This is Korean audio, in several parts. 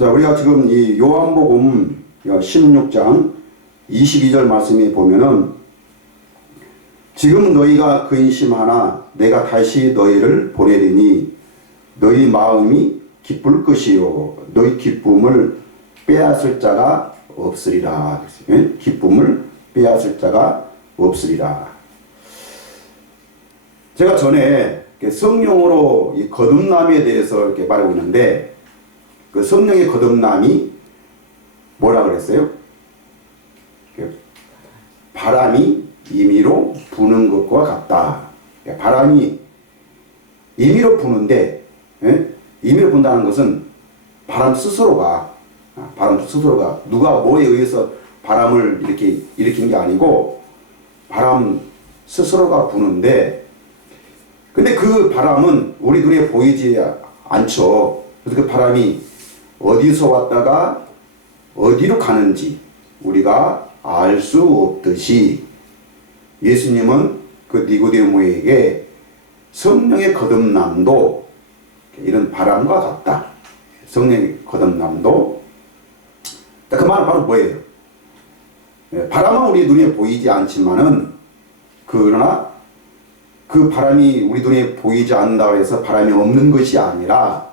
자, 우리가 지금 이 요한복음 16장 22절 말씀에 보면은 지금 너희가 근심하나 내가 다시 너희를 보내리니 너희 마음이 기쁠 것이요 너희 기쁨을 빼앗을 자가 없으리라. 기쁨을 빼앗을 자가 없으리라. 제가 전에 성령으로 이 거듭남에 대해서 이렇게 말하고 있는데 그 성령의 거듭남이 뭐라 그랬어요? 바람이 임의로 부는 것과 같다. 바람이 임의로 부는데, 임의로 분다는 것은 바람 스스로가 누가 뭐에 의해서 바람을 이렇게 일으킨 게 아니고 바람 스스로가 부는데, 근데 그 바람은 우리 눈에 보이지 않죠. 그래서 그 바람이 어디서 왔다가 어디로 가는지 우리가 알 수 없듯이 예수님은 그 니고데모에게 성령의 거듭남도 이런 바람과 같다. 성령의 거듭남도. 그 말은 바로 뭐예요? 바람은 우리 눈에 보이지 않지만은 그러나 그 바람이 우리 눈에 보이지 않는다고 해서 바람이 없는 것이 아니라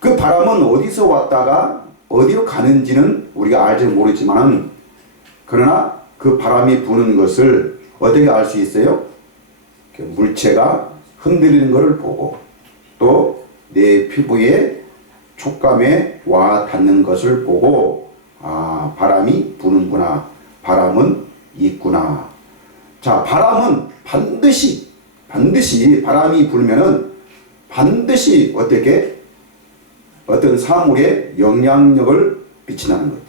그 바람은 어디서 왔다가 어디로 가는지는 우리가 알지 모르지만은 그러나 그 바람이 부는 것을 어떻게 알 수 있어요? 물체가 흔들리는 것을 보고 또 내 피부에 촉감에 와 닿는 것을 보고 아, 바람이 부는구나. 바람은 있구나. 자, 바람은 반드시 바람이 불면은 반드시 어떻게 어떤 사물에 영향력을 미친다는 거지.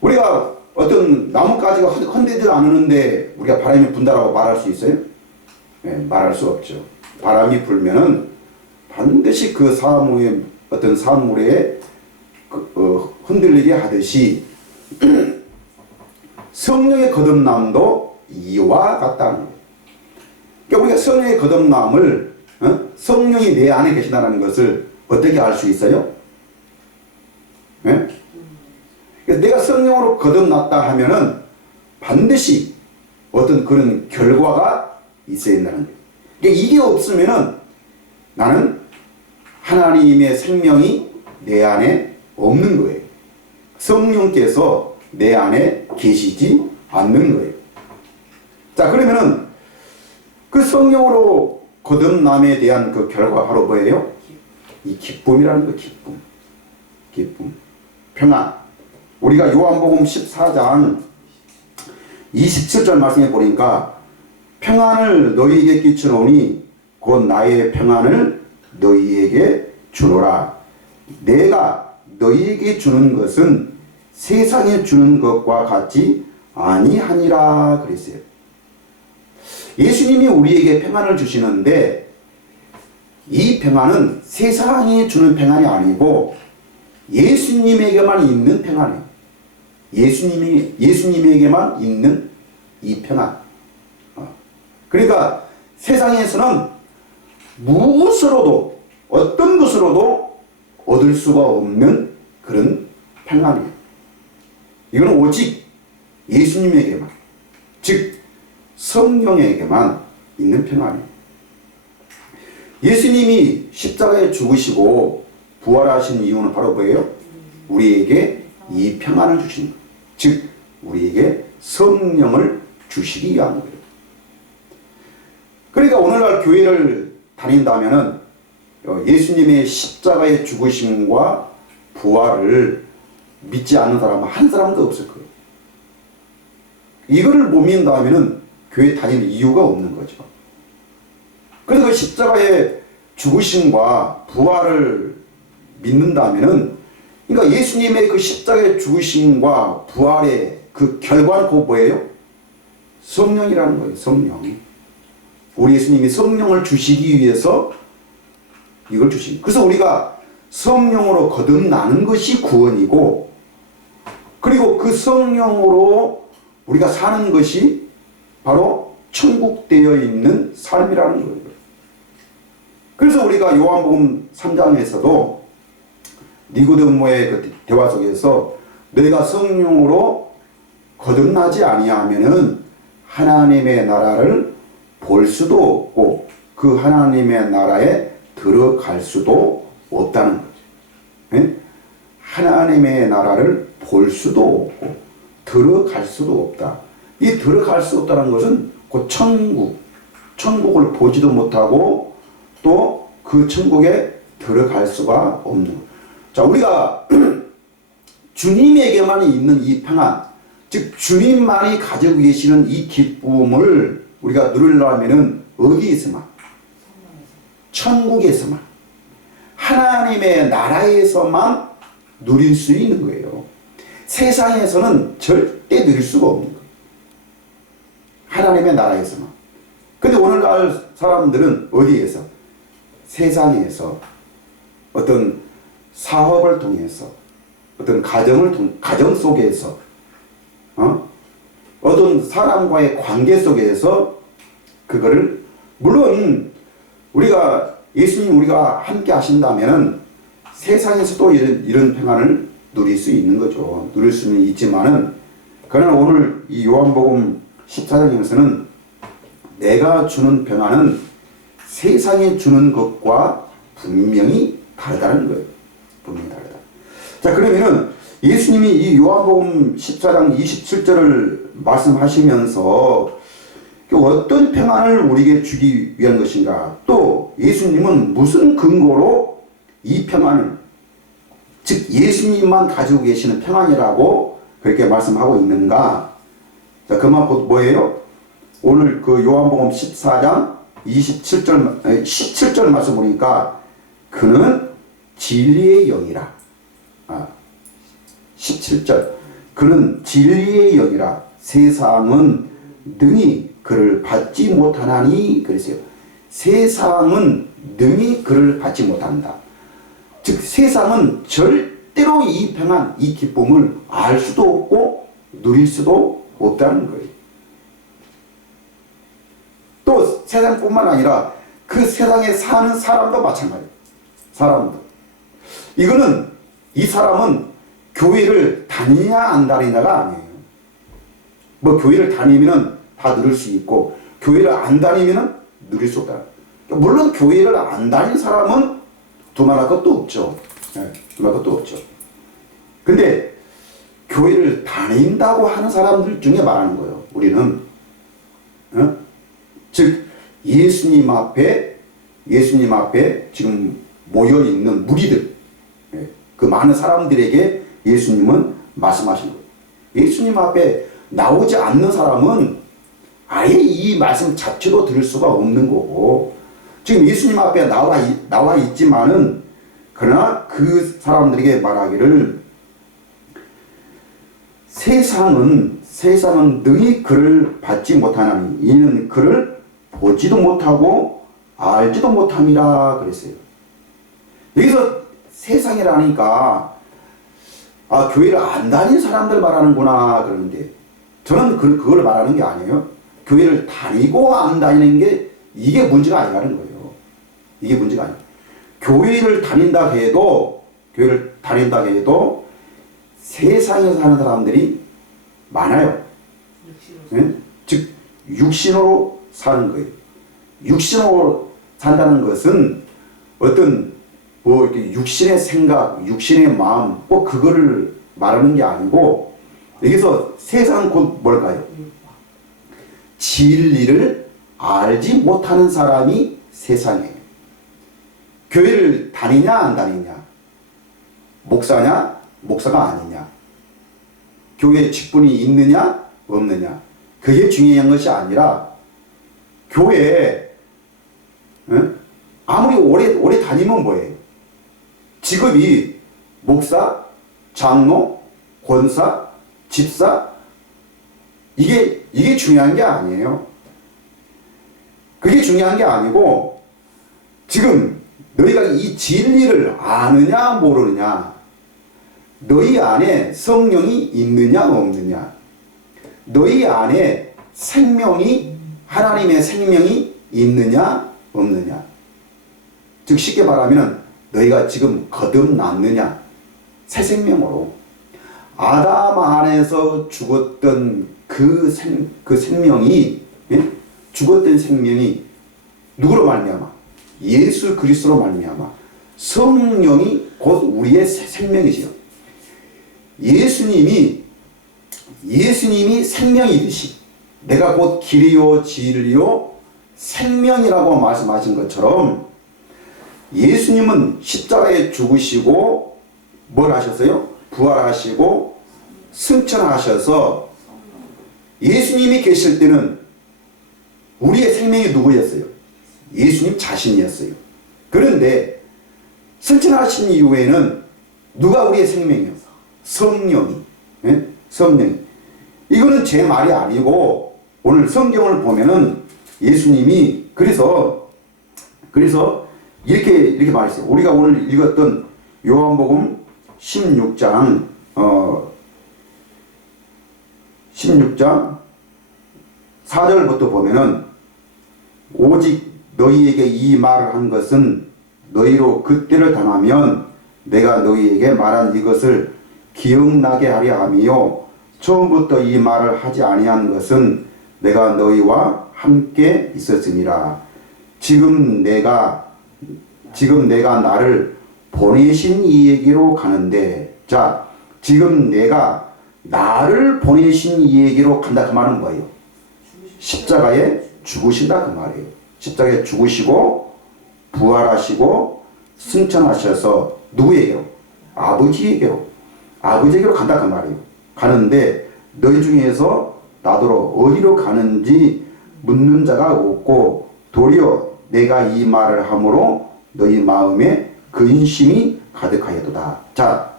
우리가 어떤 나뭇가지가 흔들리지 않는데 우리가 바람이 분다라고 말할 수 있어요? 네, 말할 수 없죠. 바람이 불면은 반드시 그 사물에 어떤 사물에 흔들리게 하듯이 성령의 거듭남도 이와 같다는 거예요. 그러니까 우리가 성령의 거듭남을 성령이 내 안에 계신다는 것을 어떻게 알 수 있어요? 네? 내가 성령으로 거듭났다 하면은 반드시 어떤 그런 결과가 있어야 된다는 거예요. 그러니까 이게 없으면은 나는 하나님의 생명이 내 안에 없는 거예요. 성령께서 내 안에 계시지 않는 거예요. 자, 그러면은 그 성령으로 거듭남에 대한 그 결과가 바로 뭐예요? 이 기쁨이라는 거, 기쁨, 평안. 우리가 요한복음 14장 27절 말씀에 보니까 평안을 너희에게 끼치노니 곧 나의 평안을 너희에게 주노라. 내가 너희에게 주는 것은 세상에 주는 것과 같지 아니하니라 그랬어요. 예수님이 우리에게 평안을 주시는데 이 평안은 세상이 주는 평안이 아니고 예수님에게만 있는 평안이에요. 예수님에게만 있는 이 평안. 그러니까 세상에서는 무엇으로도 어떤 것으로도 얻을 수가 없는 그런 평안이에요. 이건 오직 예수님에게만, 즉 성령에게만 있는 평안이에요. 예수님이 십자가에 죽으시고 부활하신 이유는 바로 뭐예요? 우리에게 이 평안을 주신 거예요. 즉 우리에게 성령을 주시기 위한 거예요. 그러니까 오늘날 교회를 다닌다면은 예수님의 십자가의 죽으심과 부활을 믿지 않는 사람은 한 사람도 없을 거예요. 이거를 못 믿는다면은 교회 다니는 이유가 없는 거죠. 그래서 그 십자가의 죽으심과 부활을 믿는다면은, 그러니까 예수님의 그 십자가의 죽으심과 부활의 그 결과는 곧 뭐예요? 성령이라는 거예요. 성령. 우리 예수님이 성령을 주시기 위해서 이걸 주신. 그래서 우리가 성령으로 거듭나는 것이 구원이고, 그리고 그 성령으로 우리가 사는 것이 바로 천국되어 있는 삶이라는 거예요. 그래서 우리가 요한복음 3장에서도 니고데모의 그 대화 속에서 너희가 성령으로 거듭나지 아니하면은 하나님의 나라를 볼 수도 없고 그 하나님의 나라에 들어갈 수도 없다는 거죠. 예? 하나님의 나라를 볼 수도 없고 들어갈 수도 없다. 이 들어갈 수 없다는 것은 그 천국을 보지도 못하고 또 그 천국에 들어갈 수가 없는 거예요. 자, 우리가 주님에게만 있는 이 평안, 즉 주님만이 가지고 계시는 이 기쁨을 우리가 누리려면은 어디에서만? 천국에서만, 하나님의 나라에서만 누릴 수 있는 거예요. 세상에서는 절대 누릴 수가 없는 거예요. 하나님의 나라에서만. 근데 오늘날 사람들은 어디에서? 세상에서 어떤 사업을 통해서 어떤 가정 속에서 어떤 사람과의 관계 속에서 그거를 물론 우리가 예수님 우리가 함께 하신다면은 세상에서도 이런 평안을 누릴 수 있는 거죠. 누릴 수는 있지만은 그러나 오늘 이 요한복음 14장에서는 내가 주는 평안은 세상에 주는 것과 분명히 다르다는 거예요. 분명히 다르다. 자, 그러면은 예수님이 이 요한복음 14장 27절을 말씀하시면서 어떤 평안을 우리에게 주기 위한 것인가? 또 예수님은 무슨 근거로 이 평안을, 즉 예수님만 가지고 계시는 평안이라고 그렇게 말씀하고 있는가? 자, 그 말 뭐예요? 오늘 그 요한복음 14장 17절 말씀 보니까 그는 진리의 영이라. 17절. 그는 진리의 영이라 세상은 능히 그를 받지 못하나니 그랬어요. 세상은 능히 그를 받지 못한다. 즉 세상은 절대로 이 평안, 이 기쁨을 알 수도 없고 누릴 수도 없다는 거예요. 또 세상뿐만 아니라 그 세상에 사는 사람도 마찬가지예요. 사람도. 이거는 이 사람은 교회를 다니냐 안 다니냐가 아니에요. 뭐 교회를 다니면은 다 누릴 수 있고 교회를 안 다니면은 누릴 수 없다. 물론 교회를 안 다니는 사람은 두말할 것도 없죠. 네, 두말할 것도 없죠. 근데 교회를 다닌다고 하는 사람들 중에 말하는 거예요. 우리는 즉 예수님 앞에 지금 모여 있는 무리들, 그 많은 사람들에게 예수님은 말씀하신 거예요. 예수님 앞에 나오지 않는 사람은 아예 이 말씀 자체도 들을 수가 없는 거고, 지금 예수님 앞에 나와 있지만은 그러나 그 사람들에게 말하기를 세상은 능히 그를 받지 못하나니 이는 그를 보지도 못하고 알지도 못함이라 그랬어요. 여기서 세상이라니까 교회를 안 다니는 사람들 말하는구나 그러는데 저는 그걸 말하는 게 아니에요. 교회를 다니고 안 다니는 게 이게 문제가 아니라는 거예요. 이게 문제가 아니에요. 교회를 다닌다 해도 세상에서 사는 사람들이 많아요. 네? 즉 육신으로 사는 거예요. 육신으로 산다는 것은 어떤 뭐 이렇게 육신의 생각, 육신의 마음 꼭 그거를 말하는 게 아니고 여기서 세상은 곧 뭘까요? 진리를 알지 못하는 사람이 세상이에요. 교회를 다니냐 안 다니냐, 목사냐 목사가 아니냐, 교회에 직분이 있느냐 없느냐, 그게 중요한 것이 아니라 교회에 아무리 오래 다니면 뭐예요? 직업이 목사, 장로, 권사, 집사, 이게 중요한 게 아니에요. 그게 중요한 게 아니고 지금 너희가 이 진리를 아느냐 모르느냐, 너희 안에 성령이 있느냐 없느냐, 너희 안에 하나님의 생명이 있느냐 없느냐. 즉 쉽게 말하면 너희가 지금 거듭났느냐, 새 생명으로 아담 안에서 죽었던 그 생명이 예? 죽었던 생명이 누구로 말미암아? 예수 그리스도로 말미암아 성령이 곧 우리의 새 생명이지요. 예수님이 생명이듯이 내가 곧 길이요 진리요 생명이라고 말씀하신 것처럼 예수님은 십자가에 죽으시고 뭘 하셨어요? 부활하시고 승천하셔서 예수님이 계실 때는 우리의 생명이 누구였어요? 예수님 자신이었어요. 그런데 승천하신 이후에는 누가 우리의 생명이었어요? 성령이. 예? 성령이. 이거는 제 말이 아니고 오늘 성경을 보면은 예수님이 그래서 이렇게 말했어요. 우리가 오늘 읽었던 요한복음 16장 4절부터 보면은 오직 너희에게 이 말을 한 것은 너희로 그때를 당하면 내가 너희에게 말한 이것을 기억나게 하려 함이요 처음부터 이 말을 하지 아니한 것은 내가 너희와 함께 있었음이라. 지금 내가 나를 보내신 이에게로 가는데, 자, 지금 내가 나를 보내신 이에게로 간다 그 말은 뭐예요? 십자가에 죽으신다 그 말이에요. 십자가에 죽으시고 부활하시고 승천하셔서 누구에게로? 아버지에게로 간다 그 말이에요. 가는데 너희 중에서 나더러 어디로 가는지 묻는 자가 없고 도리어 내가 이 말을 함으로 너희 마음에 근심이 가득하여도다. 자,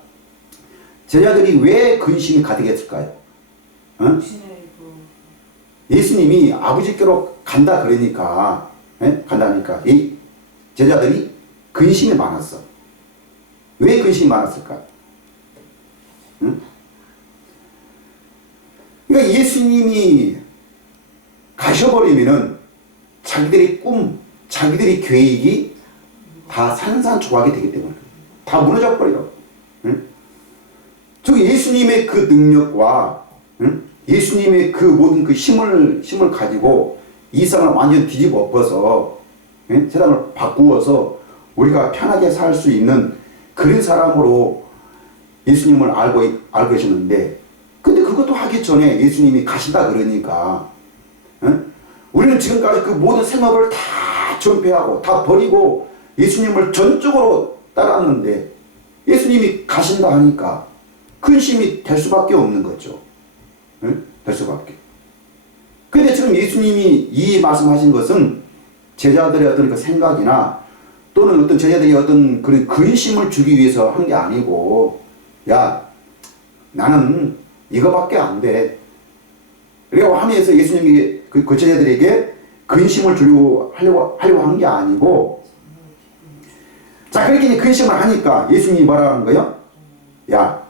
제자들이 왜 근심이 가득했을까요? 어? 예수님이 아버지께로 간다 그러니까, 예? 간다니까 이 제자들이 근심이 많았어. 왜 근심이 많았을까? 응? 그러니까 예수님이 가셔버리면은 자기들의 꿈, 자기들의 계획이 다 산산조각이 되기 때문에 다 무너져 버려요. 응? 저 예수님의 그 능력과 응? 예수님의 그 모든 그 힘을 가지고 이 세상을 완전 뒤집어 엎어서 응? 세상을 바꾸어서 우리가 편하게 살 수 있는 그런 사람으로 예수님을 알고 계셨는데, 근데 그것도 하기 전에 예수님이 가신다 그러니까 응? 우리는 지금까지 그 모든 생업을 다 전폐하고 다 버리고 예수님을 전적으로 따랐는데 예수님이 가신다 하니까 근심이 될 수밖에 없는 거죠. 응? 될 수밖에. 근데 지금 예수님이 이 말씀하신 것은 제자들의 어떤 그 생각이나 또는 어떤 제자들이 어떤 그런 근심을 주기 위해서 한 게 아니고, 야, 나는 이거밖에 안 돼. 그리고 하면서 예수님이 그 제자들에게 근심을 하려고 한 게 아니고, 자, 그렇게 근심을 하니까 예수님이 뭐라 하는 거예요? 야,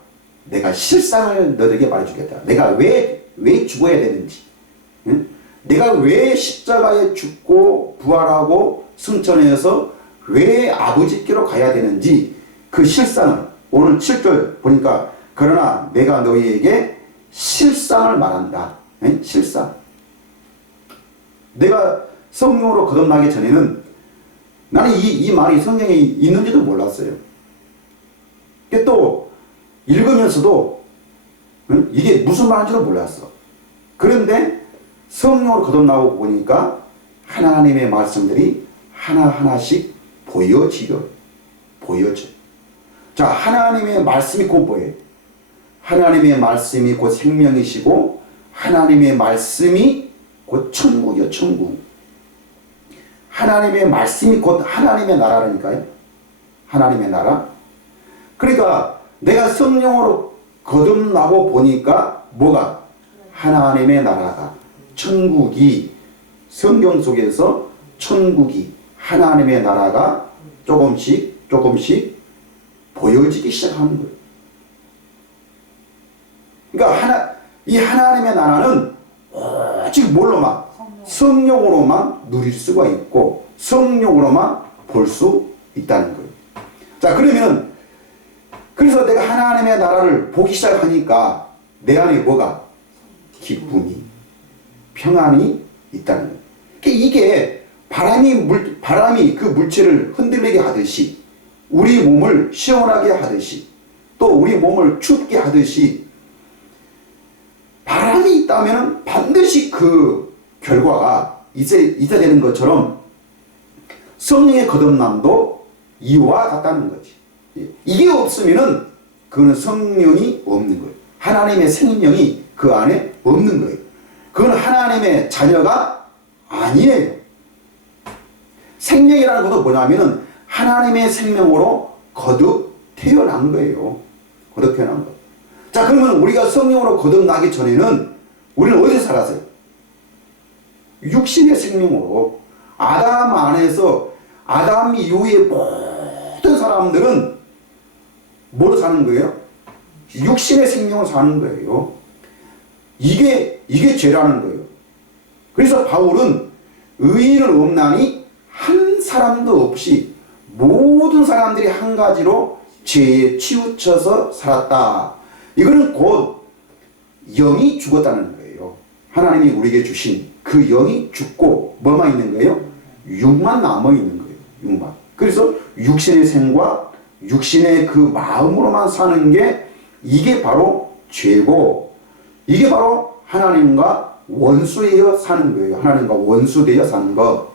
내가 실상을 너에게 말해주겠다. 내가 왜 죽어야 되는지, 응? 내가 왜 십자가에 죽고 부활하고 승천해서 왜 아버지께로 가야 되는지 그 실상을 오늘 7절 보니까 그러나 내가 너희에게 실상을 말한다. 응? 실상. 내가 성령으로 거듭나기 전에는 나는 이 말이 성경에 있는지도 몰랐어요. 또 읽으면서도 응? 이게 무슨 말인지도 몰랐어. 그런데 성령으로 거듭나고 보니까 하나님의 말씀들이 하나하나씩 보여져. 자, 하나님의 말씀이 곧 뭐예요? 하나님의 말씀이 곧 생명이시고 하나님의 말씀이 곧 천국이요, 천국. 하나님의 말씀이 곧 하나님의 나라라니까요. 하나님의 나라. 그러니까 내가 성령으로 거듭나고 보니까 뭐가? 하나님의 나라가, 천국이, 성경 속에서 천국이, 하나님의 나라가 조금씩 보여지기 시작하는 거예요. 그러니까 이 하나님의 나라는 오직 뭘로만? 성령으로만 누릴 수가 있고 성령으로만 볼 수 있다는 거예요. 자, 그러면은 그래서 내가 하나님의 나라를 보기 시작하니까 내 안에 뭐가? 기쁨이, 평안이 있다는 거예요. 이게 바람이 그 물체를 흔들리게 하듯이, 우리 몸을 시원하게 하듯이, 또 우리 몸을 춥게 하듯이, 바람이 있다면 반드시 그 결과가 있어야 되는 것처럼 성령의 거듭남도 이와 같다는 거지. 이게 없으면은 그거는 성령이 없는 거예요. 하나님의 생명이 그 안에 없는 거예요. 그건 하나님의 자녀가 아니에요. 생명이라는 것도 뭐냐면은 하나님의 생명으로 거듭 태어난 거예요. 거듭 태어난 거. 자, 그러면 우리가 성령으로 거듭나기 전에는 우리는 어디서 살았어요? 육신의 생명으로. 아담 안에서, 아담 이후의 모든 사람들은 뭐로 사는 거예요? 육신의 생명으로 사는 거예요. 이게 죄라는 거예요. 그래서 바울은 의인은 없나니 한 사람도 없이 모든 사람들이 한 가지로 죄에 치우쳐서 살았다. 이거는 곧 영이 죽었다는 거예요. 하나님이 우리에게 주신 그 영이 죽고 뭐만 있는 거예요? 육만 남아 있는 거예요. 육만. 그래서 육신의 생과 육신의 그 마음으로만 사는 게 이게 바로 죄고, 이게 바로 하나님과 원수되어 사는 거예요. 하나님과 원수되어 사는 것.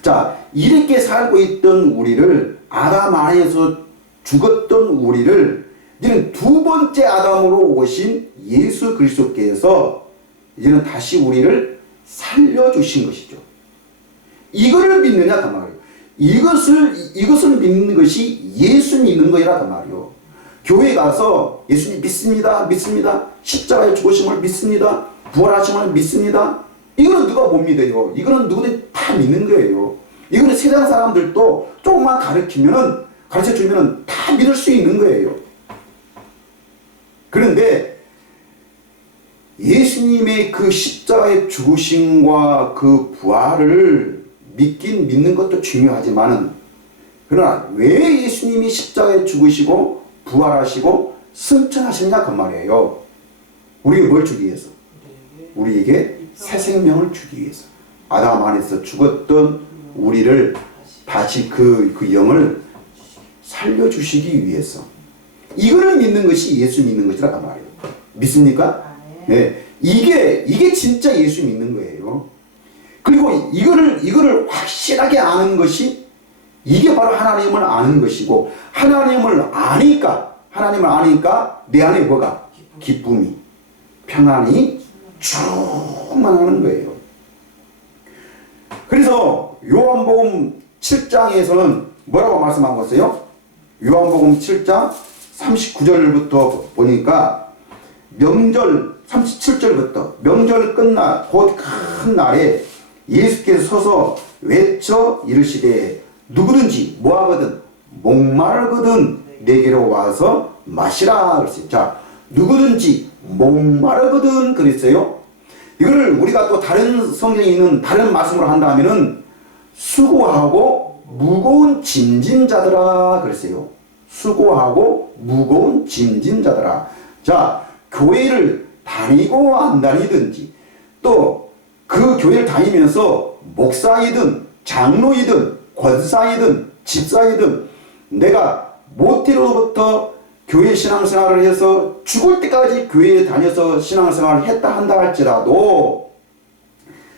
자, 이렇게 살고 있던 우리를, 아담 안에서 죽었던 우리를 이제는 두 번째 아담으로 오신 예수 그리스도께서 이제는 다시 우리를 살려주신 것이죠. 이거를 믿느냐 그 말이에요. 이것을 믿는 것이 예수 믿는 거라 그 말이에요. 교회 가서 예수님 믿습니다. 십자가의 죽으심을 믿습니다. 부활하심을 믿습니다. 이거는 누가 못 믿어요. 이거는 누구든 다 믿는 거예요. 이거는 세상 사람들도 조금만 가르쳐주면은 다 믿을 수 있는 거예요. 그런데 예수님의 그 십자가의 죽으심과 그 부활을 믿는 것도 중요하지만은, 그러나 왜 예수님이 십자가에 죽으시고 부활하시고 승천하셨냐 그 말이에요. 우리에게 뭘 주기 위해서? 우리에게 새 생명을 주기 위해서. 아담 안에서 죽었던 우리를 다시 그 영을 살려주시기 위해서. 이거를 믿는 것이 예수 믿는 것이라 그 말이에요. 믿습니까? 네. 이게 진짜 예수 믿는 거예요. 그리고 이거를 확실하게 아는 것이, 이게 바로 하나님을 아는 것이고, 하나님을 아니까 내 안에 뭐가? 기쁨이, 평안이 충만하는 거예요. 그래서 요한복음 7장에서는 뭐라고 말씀하고 있어요? 요한복음 7장 39절부터 보니까, 명절 37절부터 명절 끝나 곧 큰 날에 예수께서 서서 외쳐 이르시되 누구든지 뭐하거든 목마르거든 내게로 와서 마시라 그랬어요. 자, 누구든지 목마르거든 그랬어요. 이거를 우리가 또 다른 성경에 있는 다른 말씀으로 한다면은 수고하고 무거운 짐진 자들아 그랬어요. 수고하고 무거운 짐진 자들아. 자, 교회를 다니고 안 다니든지, 또 그 교회를 다니면서 목사이든 장로이든 권사이든 집사이든 내가 모태로부터 교회 신앙생활을 해서 죽을 때까지 교회에 다녀서 신앙생활을 했다 한다 할지라도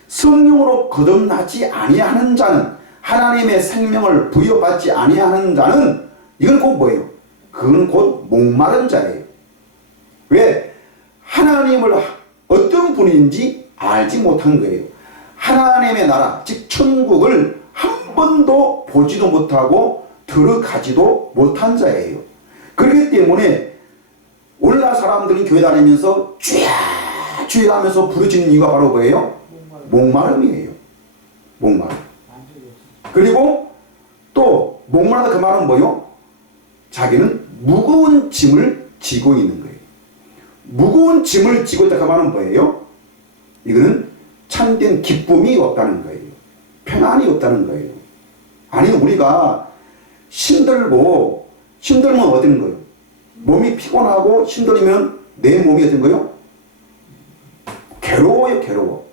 성령으로 거듭나지 아니하는 자는, 하나님의 생명을 부여받지 아니하는 자는, 이건 곧 뭐예요? 그건 곧 목마른 자예요. 왜? 하나님을 어떤 분인지 알지 못한 거예요. 하나님의 나라, 즉 천국을 한 번도 보지도 못하고 들어가지도 못한 자예요. 그렇기 때문에 오늘날 사람들은 교회 다니면서 주야 주야 하면서 부르짖는 이유가 바로 뭐예요? 목마름이에요. 목마름. 그리고 또 목마르다 그 말은 뭐예요? 자기는 무거운 짐을 지고 있는 거예요. 무거운 짐을 지고 있다 그 말은 뭐예요? 이거는 참된 기쁨이 없다는 거예요. 평안이 없다는 거예요. 아니, 우리가 힘들면 어디는 거예요? 몸이 피곤하고 힘들면 내 몸이 어떤 거요? 괴로워요, 괴로워.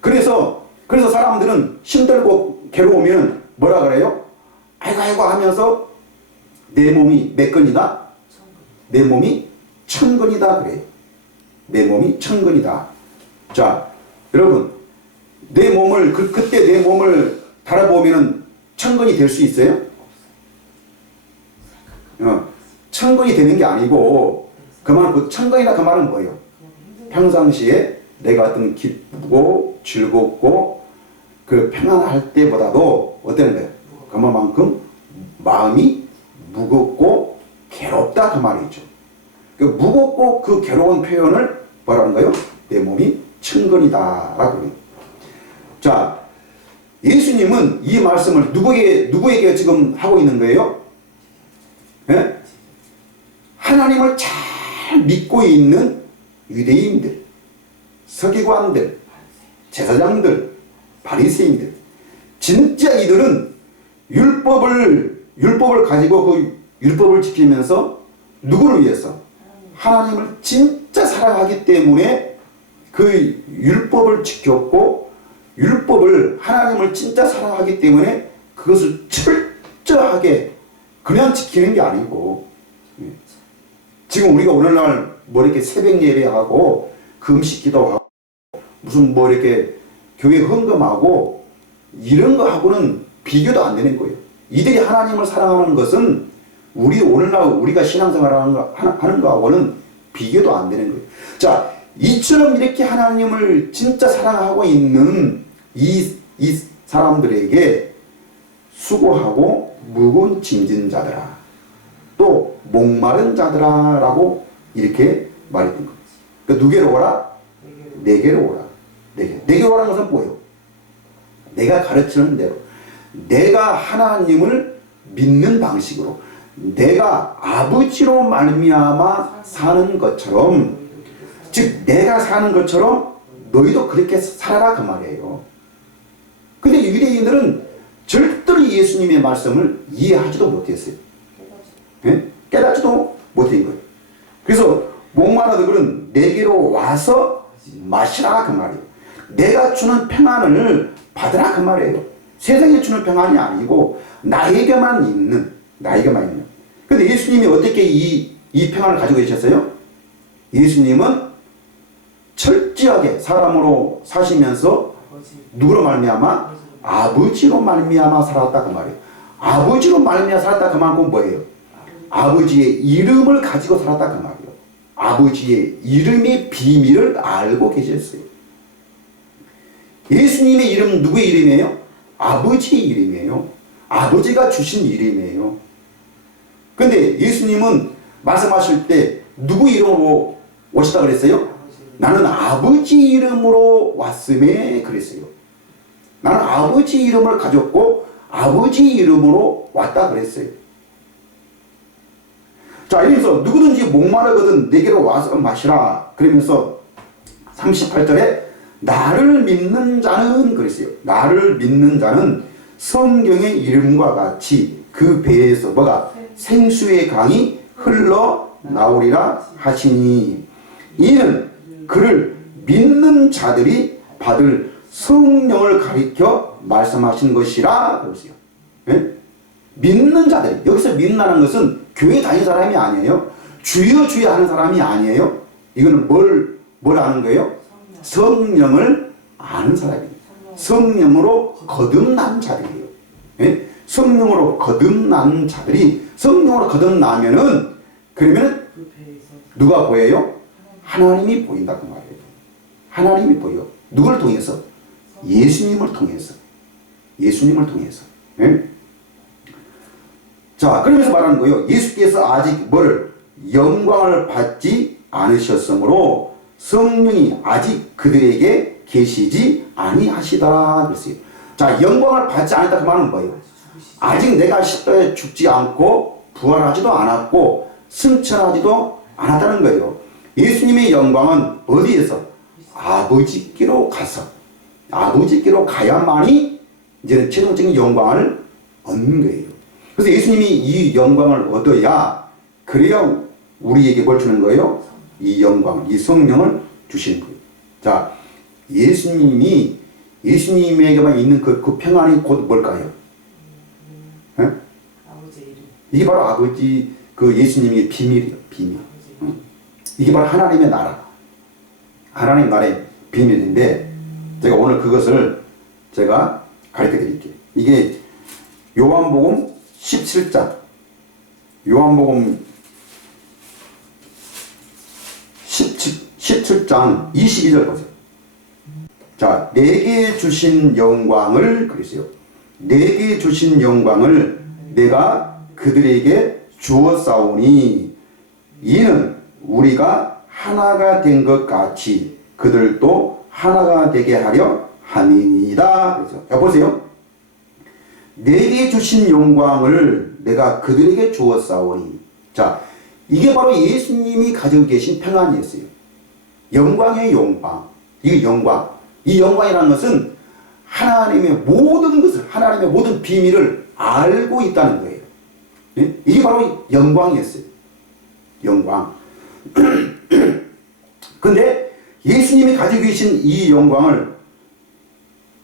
그래서 사람들은 힘들고 괴로우면 뭐라 그래요? 아이고 하면서 내 몸이 몇 근이다? 내 몸이 천근이다 그래요. 내 몸이 천근이다. 자, 여러분, 내 몸을 그때 내 몸을 달아보면은 천근이 될 수 있어요? 천근이 되는 게 아니고 천근이나 그 말은 뭐예요? 평상시에 내가 어떤 기쁘고 즐겁고 그 평안할 때보다도 어떤 거예요? 그만큼 마음이 무겁고 괴롭다 그 말이죠. 그 무겁고 그 괴로운 표현을 뭐라는 거예요? 내 몸이 천근이다라고 해요. 자, 예수님은 이 말씀을 누구에게 지금 하고 있는 거예요? 예? 하나님을 잘 믿고 있는 유대인들, 서기관들, 제사장들, 바리새인들, 진짜 이들은 율법을 가지고 그 율법을 지키면서 누구를 위해서? 하나님을 진짜 사랑하기 때문에 그 율법을 지켰고, 하나님을 진짜 사랑하기 때문에 그것을 철저하게 그냥 지키는 게 아니고, 지금 우리가 오늘날 뭐 이렇게 새벽 예배하고 금식 기도하고 무슨 뭐 이렇게 교회 헌금하고 이런 거하고는 비교도 안 되는 거예요. 이들이 하나님을 사랑하는 것은 오늘날 우리가 신앙생활 하는 거하고는 비교도 안 되는 거예요. 자, 이처럼 이렇게 하나님을 진짜 사랑하고 있는 이 사람들에게 수고하고 무거운 짐진 자들아, 또 목마른 자들아 라고 이렇게 말했던 거예요. 그러니까 누구로 오라? 내게로 오라. 내게로 오라는 것은 뭐예요? 내가 가르치는 대로, 내가 하나님을 믿는 방식으로, 내가 아버지로 말미암아 사는 것처럼, 즉 내가 사는 것처럼 너희도 그렇게 살아라 그 말이에요. 근데 유대인들은 절대로 예수님의 말씀을 이해하지도 못했어요. 깨닫지도 못한 거예요. 그래서 목마르다들은 내게로 와서 마시라 그 말이에요. 내가 주는 평안을 받으라 그 말이에요. 세상에 주는 평안이 아니고 나에게만 있는. 근데 예수님이 어떻게 이 평안을 가지고 계셨어요? 예수님은 철저하게 사람으로 사시면서 누구로 말미암아? 아버지로 말미암아 살았다 그 말이에요. 아버지로 말미암아 살았다 그 말은 뭐예요? 아버지의 이름을 가지고 살았다 그 말이에요. 아버지의 이름의 비밀을 알고 계셨어요. 예수님의 이름은 누구의 이름이에요? 아버지의 이름이에요. 아버지가 주신 이름이에요. 근데 예수님은 말씀하실 때 누구 이름으로 오셨다 그랬어요? 나는 아버지 이름으로 왔음에 그랬어요. 나는 아버지 이름을 가졌고 아버지 이름으로 왔다 그랬어요. 자, 이래서 누구든지 목마르거든 내게로 와서 마시라 그러면서 38절에 나를 믿는 자는 그랬어요. 나를 믿는 자는 성경의 이름과 같이 그 배에서 뭐가 생수의 강이 흘러나오리라 하시니 이는 그를 믿는 자들이 받을 성령을 가리켜 말씀하신 것이라 그랬어요. 예? 믿는 자들, 여기서 믿는다는 것은 교회 다니는 사람이 아니에요. 주여 하는 사람이 아니에요. 이거는 뭘 아는 거예요? 성령을 아는 사람이에요. 성령으로 거듭난 자들이에요. 예? 성령으로 거듭난 자들이 성령으로 거듭나면은 그러면은 누가 보여요? 하나님이 보인다 그 말이에요. 하나님이 보여. 누구를 통해서? 예수님을 통해서. 예? 자, 그러면서 말하는 거예요. 예수께서 아직 영광을 받지 않으셨으므로 성령이 아직 그들에게 계시지 아니하시더라 그랬어요. 자, 영광을 받지 않았다 그 말은 뭐예요? 아직 내가 십자가에 죽지 않고 부활하지도 않았고 승천하지도 않았다는 거예요. 예수님의 영광은 어디에서? 아버지께로 가야만이 이제는 최종적인 영광을 얻는 거예요. 그래서 예수님이 이 영광을 얻어야 그래야 우리에게 뭘 주는 거예요? 이 영광, 이 성령을 주시는 거예요. 자, 예수님에게만 있는 그 평안이 곧 뭘까요? 아버지 이름. 이게 바로 아버지, 그 예수님의 비밀이에요. 비밀. 이게 바로 하나님의 나라. 하나님 나라의 비밀인데, 제가 오늘 그것을 제가 가르쳐 드릴게요. 이게 요한복음 17장. 요한복음 17장 22절 보세요. 자, 내게 주신 영광을, 그랬어요. 내게 주신 영광을 내가 그들에게 주었사오니 이는 우리가 하나가 된 것 같이 그들도 하나가 되게 하려 함이니이다. 그래서 자, 보세요. 내게 주신 영광을 내가 그들에게 주었사오니. 자, 이게 바로 예수님이 가지고 계신 평안이었어요. 영광의 영광. 이 영광. 이 영광이라는 것은 하나님의 모든 것을, 하나님의 모든 비밀을 알고 있다는 거예요. 예? 이게 바로 영광이었어요. 영광. 근데 예수님이 가지고 계신 이 영광을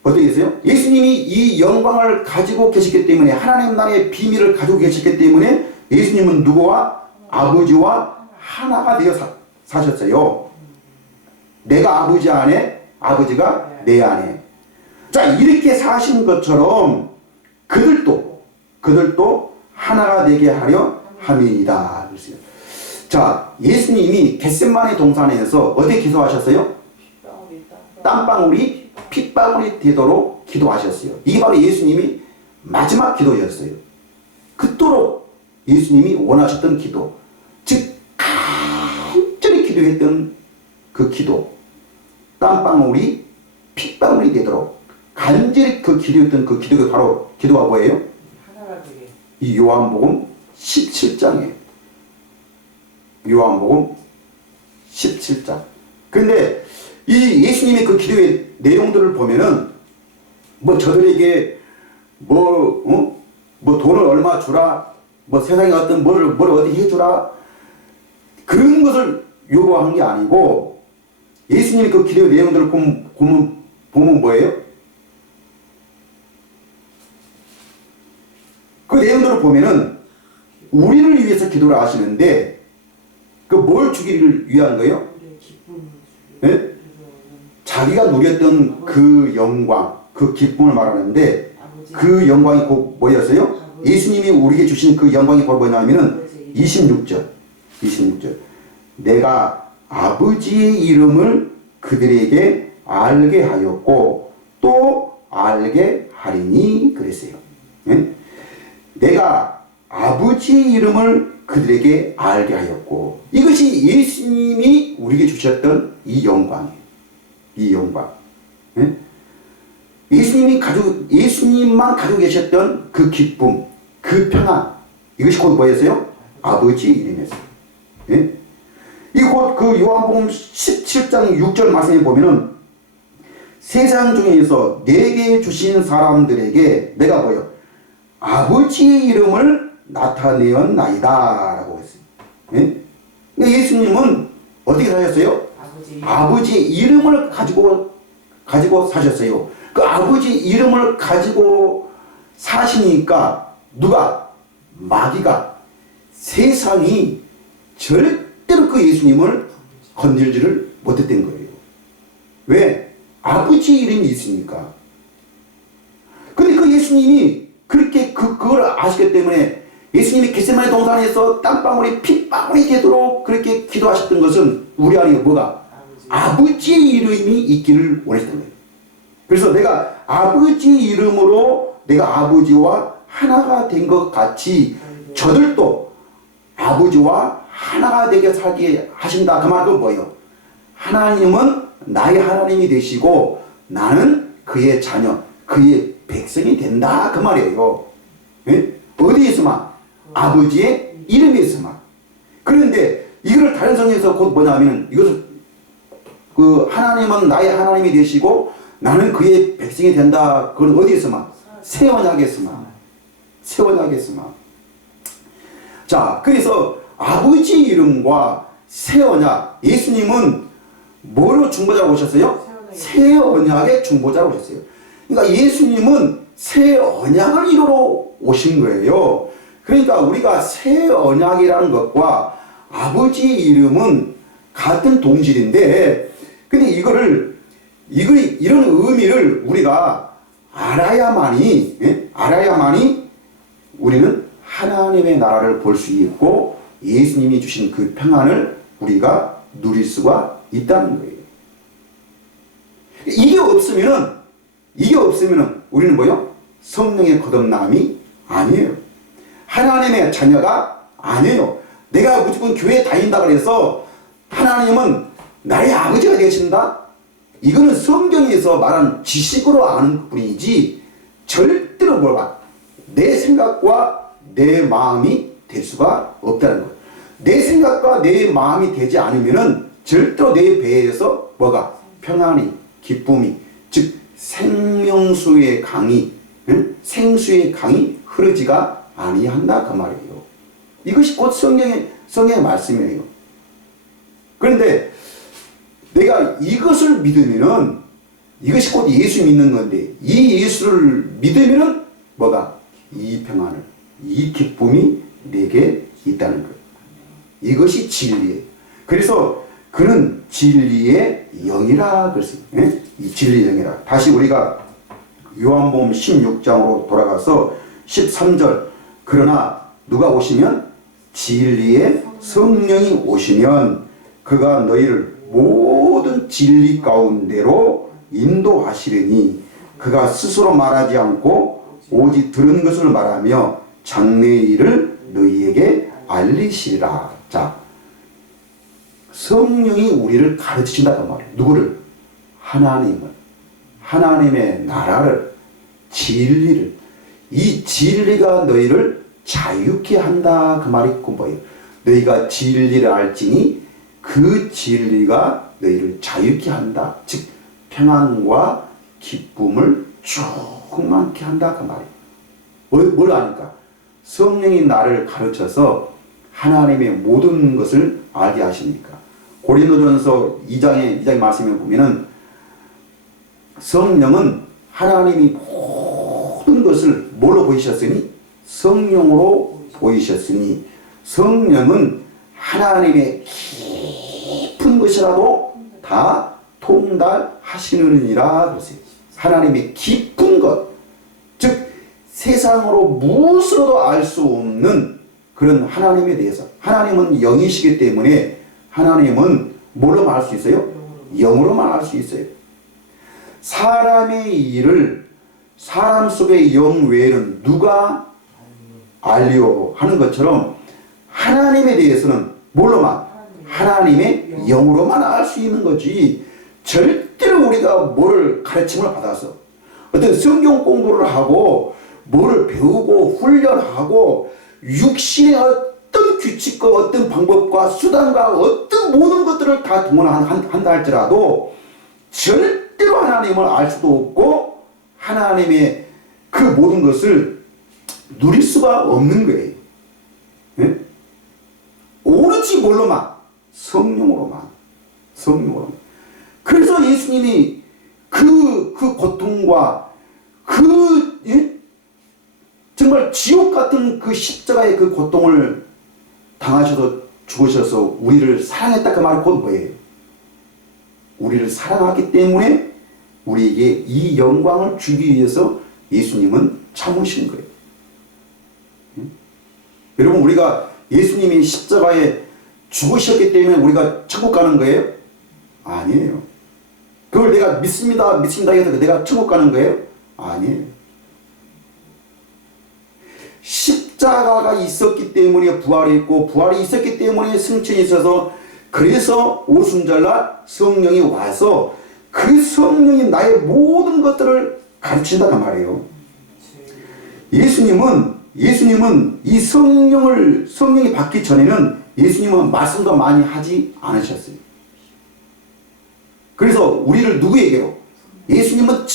어떻게 했어요? 예수님이 이 영광을 가지고 계셨기 때문에, 하나님 나라의 비밀을 가지고 계셨기 때문에 예수님은 누구와? 아버지와 하나가 되어 사셨어요. 내가 아버지 안에, 아버지가 내 안에. 자, 이렇게 사신 것처럼 그들도 하나가 되게 하려 함이니이다. 그랬어요. 자, 예수님이 겟세마네 동산에서 어떻게 기도하셨어요? 땀방울이 핏방울이 되도록 기도하셨어요. 이게 바로 예수님이 마지막 기도였어요. 그토록 예수님이 원하셨던 기도, 즉 간절히 기도했던 그 기도, 땀방울이 핏방울이 되도록 간절히 그 기도했던 그 기도가 바로 기도가 뭐예요? 하나가 되게. 이 요한복음 17장이에요. 요한복음 17장. 근데 이 예수님의 그 기도의 내용들을 보면은 뭐 저들에게 뭐 돈을 얼마 주라, 뭐 세상에 어떤 뭘 어디 해주라, 그런 것을 요구한 게 아니고, 예수님의 그 기도의 내용들을 보면 뭐예요? 그 내용들을 보면은 우리를 위해서 기도를 하시는데, 그 뭘 주기를 위한 거예요? 네? 자기가 누렸던 그 영광, 그 기쁨을 말하는데, 그 영광이 곧 뭐였어요? 예수님이 우리에게 주신 그 영광이 바로 뭐냐면은 26절. 내가 아버지의 이름을 그들에게 알게 하였고 또 알게 하리니 그랬어요. 네? 내가 아버지의 이름을 그들에게 알게 하였고, 이것이 예수님이 우리에게 주셨던 이 영광이에요. 이 영광. 네? 예수님만 가지고 계셨던 그 기쁨, 그 평안, 이것이 곧 뭐였어요? 아버지의 이름이었어요. 네? 이 곧 그 요한복음 17장 6절 말씀에 보면은 세상 중에서 내게 주신 사람들에게 내가 뭐요? 아버지의 이름을 나타내었나이다 라고 했어요. 네? 그러니까 예수님은 어떻게 사셨어요? 아버지의 이름을 가지고 사셨어요. 그 아버지 이름을 가지고 사시니까 누가? 마귀가, 세상이 절대로 그 예수님을 건들지를 못했던 거예요. 왜? 아버지 이름이 있으니까. 근데 그 예수님이 그렇게 그걸 아시기 때문에 예수님이 겟세마네 동산에서 땀방울이 핏방울이 되도록 그렇게 기도하셨던 것은 우리 안에 뭐가? 아버지의 이름이 있기를 원했던 거예요. 그래서 내가 아버지 이름으로 내가 아버지와 하나가 된 것 같이 저들도 아버지와 하나가 되게 살게 하신다. 그 말은 뭐예요? 하나님은 나의 하나님이 되시고 나는 그의 자녀, 그의 백성이 된다. 그 말이에요. 예? 어디에서만? 아버지의 이름에서만. 그런데 이거를 다른 성경에서 곧 뭐냐면 이것을 그 하나님은 나의 하나님이 되시고 나는 그의 백성이 된다. 그건 어디에서만? 새 언약에서만. 새 언약에서만. 자, 그래서 아버지 이름과 새 언약, 예수님은 뭐로 중보자로 오셨어요? 새 언약의 중보자로 오셨어요. 그러니까 예수님은 새 언약을 이루러 오신 거예요. 그러니까 우리가 새 언약이라는 것과 아버지 이름은 같은 동질인데, 근데 이런 의미를 우리가 알아야만이 우리는 하나님의 나라를 볼 수 있고 예수님이 주신 그 평안을 우리가 누릴 수가 있다는 거예요. 이게 없으면은 우리는 뭐요? 성령의 거듭남이 아니에요. 하나님의 자녀가 아니에요. 내가 무조건 교회에 다닌다 그래서 하나님은 나의 아버지가 되신다? 이거는 성경에서 말한 지식으로 아는 뿐이지 절대로 내 생각과 내 마음이 될 수가 없다는 거예요. 내 생각과 내 마음이 되지 않으면은 절대로 내 배에서 평안이, 기쁨이, 즉 생명수의 강이, 생수의 강이 흐르지가 아니한다 그 말이에요. 이것이 곧 성경의 말씀이에요. 그런데 내가 이것을 믿으면은 이것이 곧 예수 믿는 건데, 이 예수를 믿으면은 이 평안을, 이 기쁨이 내게 있다는 거예요. 이것이 진리예요. 그래서 그는 진리의 영이라 그랬어요. 이 진리의 영이라. 다시 우리가 요한복음 16장으로 돌아가서 13절, 그러나 누가 오시면, 진리의 성령이 오시면 그가 너희를 모든 진리 가운데로 인도하시려니 그가 스스로 말하지 않고 오직 들은 것을 말하며 장래의 일을 너희에게 알리시리라. 자, 성령이 우리를 가르치신다 그 말이에요. 누구를? 하나님의 나라를, 진리를. 이 진리가 너희를 자유케 한다 그 말이 뭐예요? 너희가 진리를 알지니 그 진리가 너희를 자유케 한다. 즉 평안과 기쁨을 충만케 한다 그 말이에요. 뭘 아니까? 성령이 나를 가르쳐서 하나님의 모든 것을 알게 하십니까? 고린도전서 2장의 말씀에 보면은 성령은 하나님이 모든 것을 뭘로 보이셨으니? 성령으로 보이셨으니 성령은 하나님의 깊은 것이라도 다 통달하시느니라 그러세요. 하나님의 깊은 것, 즉 세상으로 무엇으로도 알 수 없는 그런 하나님에 대해서. 하나님은 영이시기 때문에 하나님은 뭘로만 알 수 있어요? 영으로만 알 수 있어요. 사람의 일을 사람 속의 영 외에는 누가 알리오 하는 것처럼 하나님에 대해서는 뭘로만? 하나님의 영으로만 알 수 있는 거지. 절대로 우리가 뭘 가르침을 받아서 어떤 성경 공부를 하고 뭐를 배우고 훈련하고 육신의 어떤 규칙과 어떤 방법과 수단과 어떤 모든 것들을 다 동원한다 할지라도 절대로 하나님을 알 수도 없고 하나님의 그 모든 것을 누릴 수가 없는 거예요. 네? 오로지 뭘로만? 성령으로만. 그래서 예수님이 그 고통과 정말 지옥 같은 그 십자가의 그 고통을 당하셔서 죽으셔서 우리를 사랑했다 그 말이 곧 뭐예요? 우리를 사랑하기 때문에 우리에게 이 영광을 주기 위해서 예수님은 참으신 거예요. 여러분, 우리가 예수님이 십자가에 죽으셨기 때문에 우리가 천국 가는 거예요? 아니에요. 그걸 내가 믿습니다 해서 내가 천국 가는 거예요? 아니에요. 십자가가 있었기 때문에 부활이 있고 부활이 있었기 때문에 승천이 있어서 그래서 오순절날 성령이 와서 그 성령이 나의 모든 것들을 가르친다는 말이에요. 예수님은 이 성령이 받기 전에는 예수님은 말씀도 많이 하지 않으셨어요. 그래서 우리를 누구에게로? 예수님은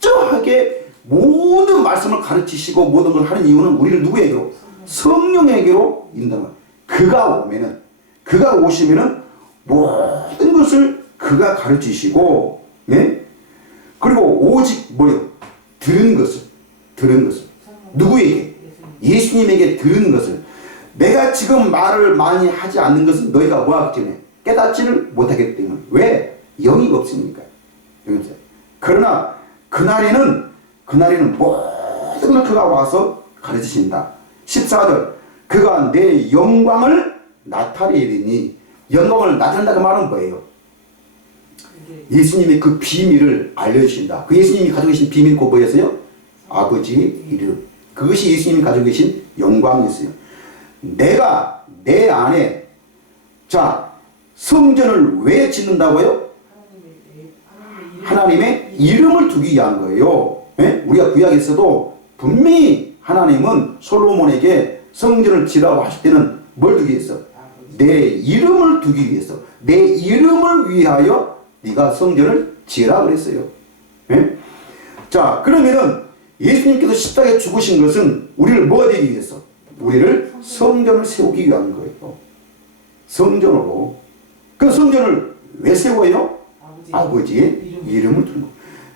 철저하게 모든 말씀을 가르치시고 모든 걸 하는 이유는 우리를 누구에게로? 성령에게로 인도하는 거예요. 그 그가 오면은, 그가 오시면은 모든 것을 그가 가르치시고, 예? 그리고 오직 뭐요? 들은 것을. 누구에게? 예수님에게 들은 것을. 내가 지금 말을 많이 하지 않는 것은 너희가 뭐하기 때문에? 깨닫지를 못하기 때문에. 왜? 영이 없으니까. 그러나 그날에는 모든 걸 그가 와서 가르치신다. 14절, 그가 내 영광을 나타내리니. 영광을 나타낸다는 말은 뭐예요? 예수님의 그 비밀을 알려주신다. 그 예수님이 가지고 계신 비밀이 곧 뭐였어요? 아버지의 이름. 그것이 예수님이 가지고 계신 영광이었어요. 내가 내 안에, 자, 성전을 왜 짓는다고요? 하나님의 이름을 두기 위한 거예요. 예? 우리가 구약에서도 분명히 하나님은 솔로몬에게 성전을 지으라고 하실 때는 뭘 두기 위해서? 내 이름을 두기 위해서. 내 이름을 위하여 네가 성전을 지으라 그랬어요. 예? 자, 그러면은 예수님께서 십자가에 죽으신 것은 우리를 뭐 되기 위해서? 우리를 성전을 세우기 위한 거예요. 성전으로. 그 성전을 왜 세워요? 아버지의 이름을 두는 거.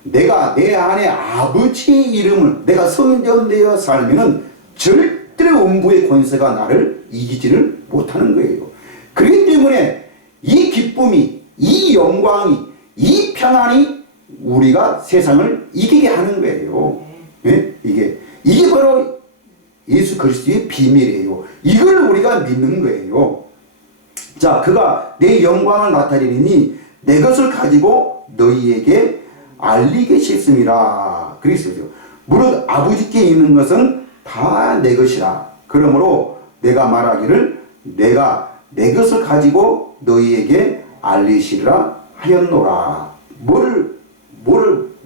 내가 내 안에 아버지의 이름을, 내가 성전되어 살면은 절대로 음부의 권세가 나를 이기지를 못하는 거예요. 그렇기 때문에 이 기쁨이, 이 영광이, 이 평안이 우리가 세상을 이기게 하는 거예요. 예? 이게 바로 예수 그리스도의 비밀이에요. 이걸 우리가 믿는 거예요. 자, 그가 내 영광을 나타내리니 내 것을 가지고 너희에게 알리게 싶습니다. 그리스도죠. 무릇 아버지께 있는 것은 다 내 것이라. 그러므로 내가 말하기를 내가 내 것을 가지고 너희에게 알리시리라 하였노라. 뭘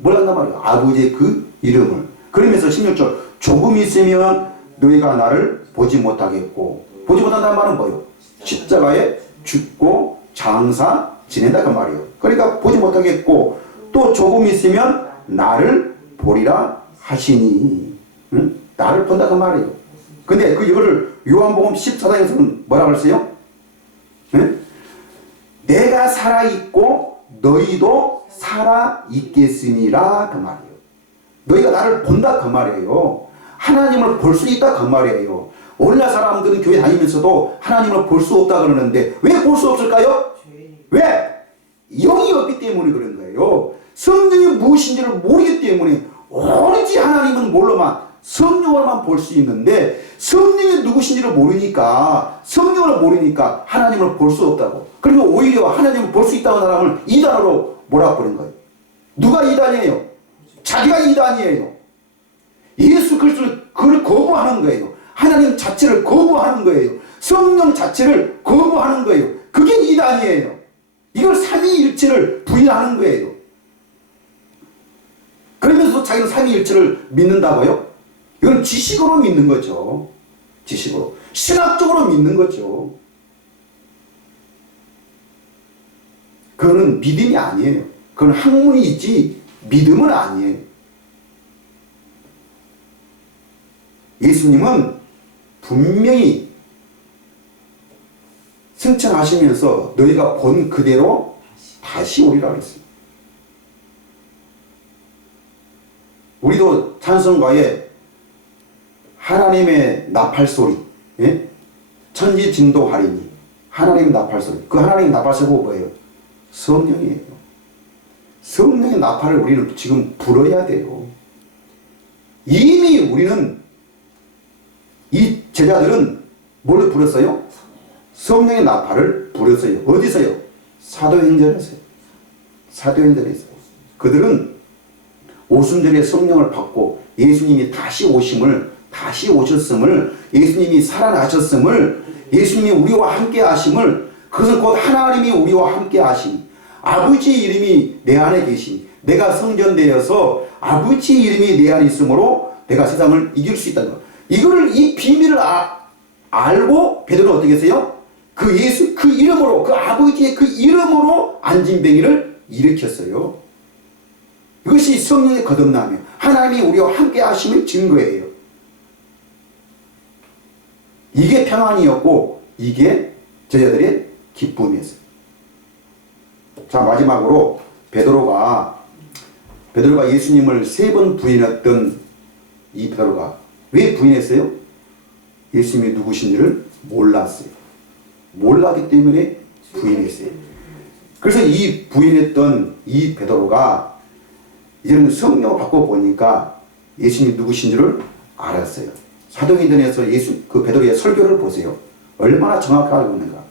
한단 말이야? 아버지의 그 이름을. 그러면서 16절, 조금 있으면 너희가 나를 보지 못하겠고. 보지 못한다는 말은 뭐예요? 십자가에 죽고 장사 지낸다 그 말이에요. 그러니까 보지 못하겠고, 또 조금 있으면 나를 보리라 하시니. 응? 나를 본다 그 말이에요. 근데 이거를 요한복음 14장에서는 뭐라고 했어요? 응? 내가 살아있고 너희도 살아있겠으니라 그 말이에요. 너희가 나를 본다 그 말이에요. 하나님을 볼 수 있다 그 말이에요. 오늘날 사람들은 교회 다니면서도 하나님을 볼 수 없다 그러는데 왜 볼 수 없을까요? 왜? 영이 없기 때문에 그런 거예요. 성령이 무엇인지를 모르기 때문에 오로지 하나님은 뭘로만? 성령으로만 볼 수 있는데 성령이 누구신지를 모르니까, 성령을 모르니까 하나님을 볼 수 없다고. 그리고 오히려 하나님을 볼 수 있다는 사람을 이단으로 몰아버린 거예요. 누가 이단이에요? 자기가 이단이에요. 예수 그리스도를 그걸 거부하는 거예요. 하나님 자체를 거부하는 거예요. 성령 자체를 거부하는 거예요. 그게 이단이에요. 이걸 삼위일체를 부인하는 거예요. 그러면서 자기는 삼위일체를 믿는다고요? 이건 지식으로 믿는 거죠. 지식으로. 신학적으로 믿는 거죠. 그거는 믿음이 아니에요. 그건 학문이 있지 믿음은 아니에요. 예수님은 분명히 승천하시면서 너희가 본 그대로 다시 오리라고 했습니다. 우리도 찬송가에 하나님의 나팔소리, 예? 천지진도하리니 하나님의 나팔소리. 그 하나님의 나팔소리가 뭐예요? 성령이에요. 성령의 나팔을 우리는 지금 불어야 돼요. 이미 우리는, 이 제자들은 뭘 불었어요? 성령의 나팔을 불었어요. 어디서요? 사도행전에서요. 사도행전에서. 그들은 오순절에 성령을 받고 예수님이 다시 오셨음을, 예수님이 살아나셨음을, 예수님이 우리와 함께 하심을, 그것은 곧 하나님이 우리와 함께 하심, 아버지의 이름이 내 안에 계심, 내가 성전되어서 아버지의 이름이 내 안에 있으므로 내가 세상을 이길 수 있다는 것. 이 비밀을 알고 베드로는 어떻게 했어요? 그 이름으로, 그 아버지의 그 이름으로 안진뱅이를 일으켰어요. 이것이 성령의 거듭남이에요. 하나님이 우리와 함께 하심의 증거예요. 이게 평안이었고, 이게 저자들의 기쁨이었어요. 자, 마지막으로 베드로가 예수님을 3번 부인했던 이 베드로가 왜 부인했어요? 예수님이 누구신지를 몰랐어요. 몰랐기 때문에 부인했어요. 그래서 이 부인했던 이 베드로가 이제는 성령을 받고 보니까 예수님이 누구신지를 알았어요. 사도행전에서 그 베드로의 설교를 보세요. 얼마나 정확하게 알고 있는가.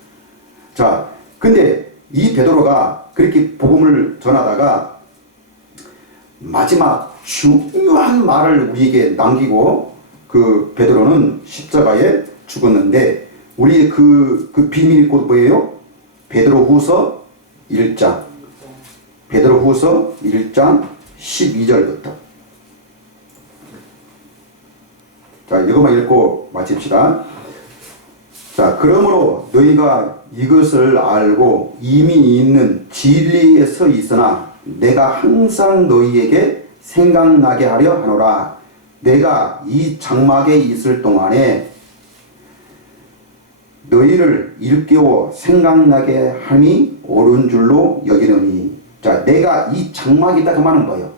자, 근데 이 베드로가 그렇게 복음을 전하다가 마지막 중요한 말을 우리에게 남기고 그 베드로는 십자가에 죽었는데 우리 그 비밀이 곧 뭐예요? 베드로후서 1장 12절부터. 자, 이것만 읽고 마칩시다. 자, 그러므로 너희가 이것을 알고 이미 있는 진리에 서 있으나 내가 항상 너희에게 생각나게 하려 하노라. 내가 이 장막에 있을 동안에 너희를 일깨워 생각나게 함이 옳은 줄로 여기느니. 자, 내가 이 장막에 있다 그 말은 뭐예요?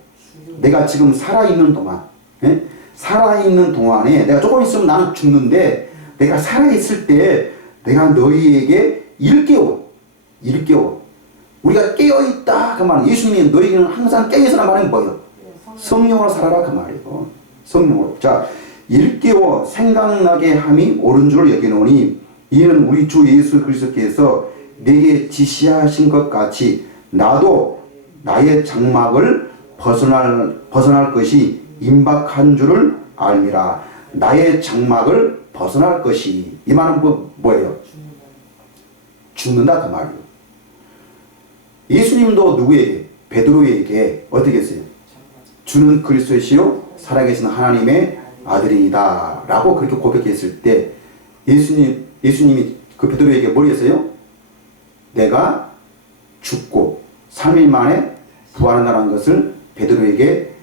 내가 지금 살아있는 동안, 살아있는 동안에 내가 조금 있으면 나는 죽는데 내가 살아있을 때 내가 너희에게 일깨워. 우리가 깨어있다 그 말은 예수님이 너희는 항상 깨어있으란 말은 뭐예요? 성령으로 살아라 그 말이에요. 성령으로. 자, 일깨워 생각나게 함이 옳은 줄 여기노니 이는 우리 주 예수 그리스도께서 내게 지시하신 것 같이 나도 나의 장막을 벗어날 것이 임박한 줄을 알미라. 나의 장막을 벗어날 것이. 이 말은 뭐예요? 죽는다 그 말이에요. 예수님도 누구에게? 베드로에게 어떻게 했어요? 주는 그리스도시요 살아계신 하나님의 아들이다 라고 그렇게 고백했을 때 예수님이 그 베드로에게 뭘 했어요? 내가 죽고 3일 만에 부활한다는 것을 베드로에게